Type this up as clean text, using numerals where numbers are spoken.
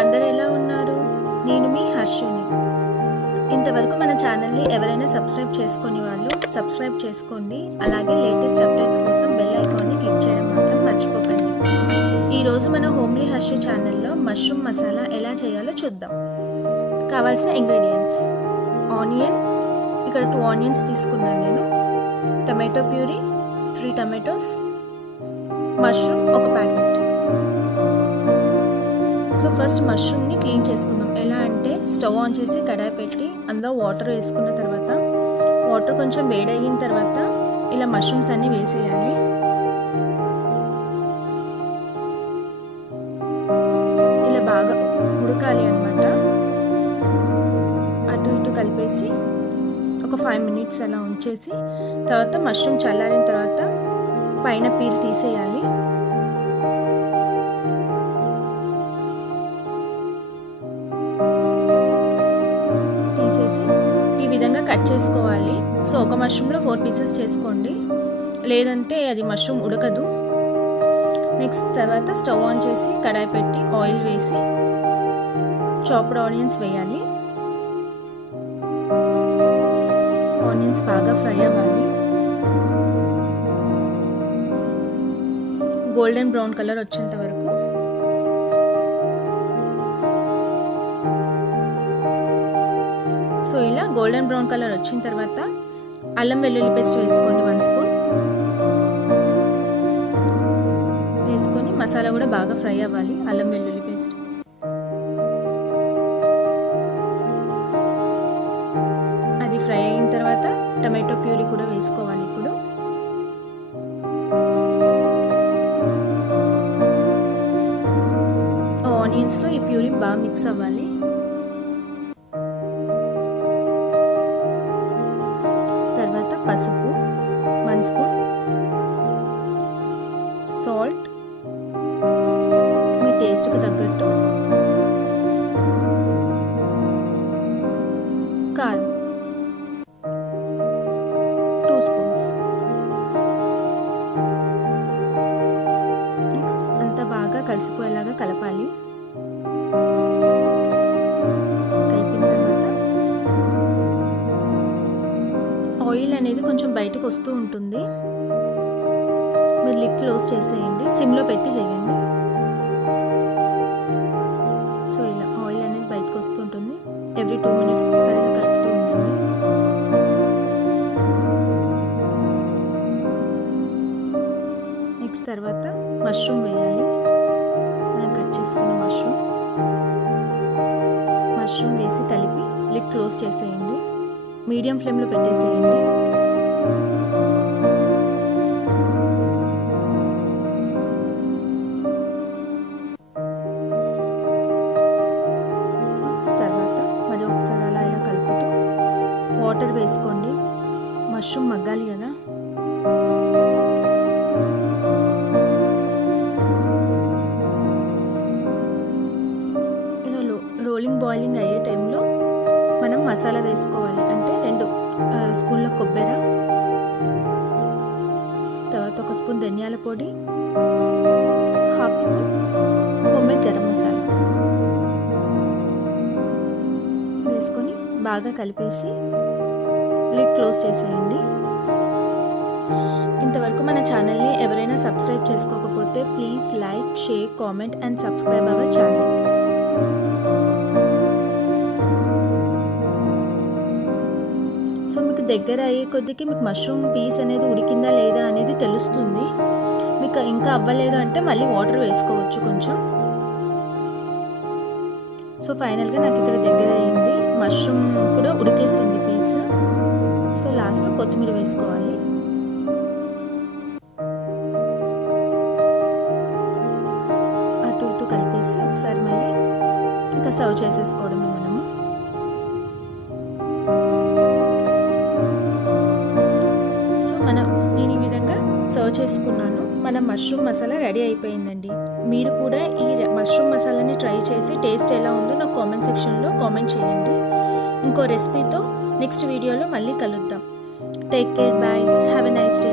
అందరూ ఎలా ఉన్నారు? నేను మీ హర్షుని. ఇంతవరకు మన ఛానల్ని ఎవరైనా సబ్స్క్రైబ్ చేసుకొని వాళ్ళు సబ్స్క్రైబ్ చేసుకోండి. అలాగే లేటెస్ట్ అప్డేట్స్ కోసం బెల్ ఐకాన్ని క్లిక్ చేయడం మాత్రం మర్చిపోకండి. ఈరోజు మన హోమ్లీ హర్షు ఛానల్లో మష్రూమ్ మసాలా ఎలా చేయాలో చూద్దాం. కావాల్సిన ఇంగ్రీడియంట్స్: ఆనియన్, ఇక్కడ 2 ఆనియన్స్ తీసుకున్నాను నేను, tomato puree 3 tomatoes, mushroom 1 packet. So first మష్రూమ్ని క్లీన్ చేసుకుందాం. ఎలా అంటే స్టవ్ ఆన్ చేసి కడాయి పెట్టి అందులో వాటర్ వేసుకున్న తర్వాత వాటర్ కొంచెం వేడయిన తర్వాత ఇలా మష్రూమ్స్ అన్నీ వేసేయాలి. ఇలా బాగా ఉడకాలి అన్నమాట. అటు ఇటు కలిపేసి ఒక 5 మినిట్స్ అలా ఉంచేసి తర్వాత మష్రూమ్ చల్లారిన తర్వాత పైన పీల్ తీసేయాలి. తీసేసి ఈ విధంగా కట్ చేసుకోవాలి. సో ఒక మష్రూమ్లో 4 పీసెస్ చేసుకోండి, లేదంటే అది మష్రూమ్ ఉడకదు. నెక్స్ట్ తర్వాత స్టవ్ ఆన్ చేసి కడాయి పెట్టి ఆయిల్ వేసి చాప్డ్ ఆనియన్స్ వేయాలి. ఆనియన్స్ బాగా ఫ్రై అవ్వాలి. గోల్డెన్ బ్రౌన్ కలర్ వచ్చేంత వరకు. సో ఇలా గోల్డెన్ బ్రౌన్ కలర్ వచ్చిన తర్వాత అల్లం వెల్లుల్లి పేస్ట్ వేసుకోండి 1 స్పూన్. వేసుకొని మసాలా కూడా బాగా ఫ్రై అవ్వాలి. అల్లం వెల్లుల్లి పేస్ట్ అది ఫ్రై అయిన తర్వాత టమాటో ప్యూరీ కూడా వేసుకోవాలి. ఇప్పుడు ఆనియన్స్లో ఈ ప్యూరీ బాగా మిక్స్ అవ్వాలి. తర్వాత పసుపు 1 స్పూన్, సాల్ట్ మీ టేస్ట్కి తగ్గట్టు, కారం 2 స్పూన్స్. నెక్స్ట్ అంతా బాగా కలిసిపోయేలాగా కలపాలి. కలిపిన తర్వాత ఆయిల్ అనేది కొంచెం బయటకు వస్తూ ఉంటుంది. మీరు లిడ్ క్లోజ్ చేసేయండి, సిమ్లో పెట్టి చేయండి. సో ఇలా ఆయిల్ అనేది బయటకు వస్తూ ఉంటుంది. ఎవ్రీ 2 మినిట్స్ ఒకసారి ఇలా కలుపుతూ ఉండండి. నెక్స్ట్ తర్వాత మష్రూమ్ వేయాలి. మనం కట్ చేసుకున్న మష్రూమ్ వేసి కలిపి లిడ్ క్లోజ్ చేసేయండి. మీడియం ఫ్లేమ్లో పెట్టేసేయండి. సో తర్వాత మరి ఒకసారి అలా ఇలా కలుపుతూ వాటర్ వేసుకోండి. మష్రూమ్ మగ్గాలి కదా. ఇలా రోలింగ్ బాయిలింగ్ అయ్యే టైంలో మనం మసాలా వేసుకోవాలి. అంటే 2 స్పూన్ల కొబ్బరి, తర్వాత 1 స్పూన్ ధనియాల పొడి, 1/2 స్పూన్ హోమ్మేడ్ గరం మసాలా వేసుకొని బాగా కలిపేసి లిడ్ క్లోజ్ చేసేయండి. ఇంతవరకు మన ఛానల్ని ఎవరైనా సబ్స్క్రైబ్ చేసుకోకపోతే please like, share, comment and subscribe our channel. So మీకు దగ్గర అయ్యే కొద్దికి మీకు మష్రూమ్ పీస్ అనేది ఉడికిందా లేదా అనేది తెలుస్తుంది. మీకు ఇంకా అవ్వలేదు అంటే మళ్ళీ వాటర్ వేసుకోవచ్చు కొంచెం. సో ఫైనల్గా నాకు ఇక్కడ దగ్గర అయింది, మష్రూమ్ కూడా ఉడికేసింది పీస్. సో లాస్ట్లో కొత్తిమీర వేసుకోవాలి. అటు ఇటు కలిపేసి ఒకసారి మళ్ళీ ఇంకా సర్వ్ చేసేసుకోవడమే మనము. నేను ఈ విధంగా సర్వ్ చేసుకున్నాను. మన మష్రూమ్ మసాలా రెడీ అయిపోయిందండి. మీరు కూడా ఈ మష్రూమ్ మసాలాని ట్రై చేసి టేస్ట్ ఎలా ఉందో నాకు కామెంట్ సెక్షన్లో కామెంట్ చేయండి. ఇంకో రెసిపీతో నెక్స్ట్ వీడియోలో మళ్ళీ కలుద్దాం. Take care, bye, have a nice day.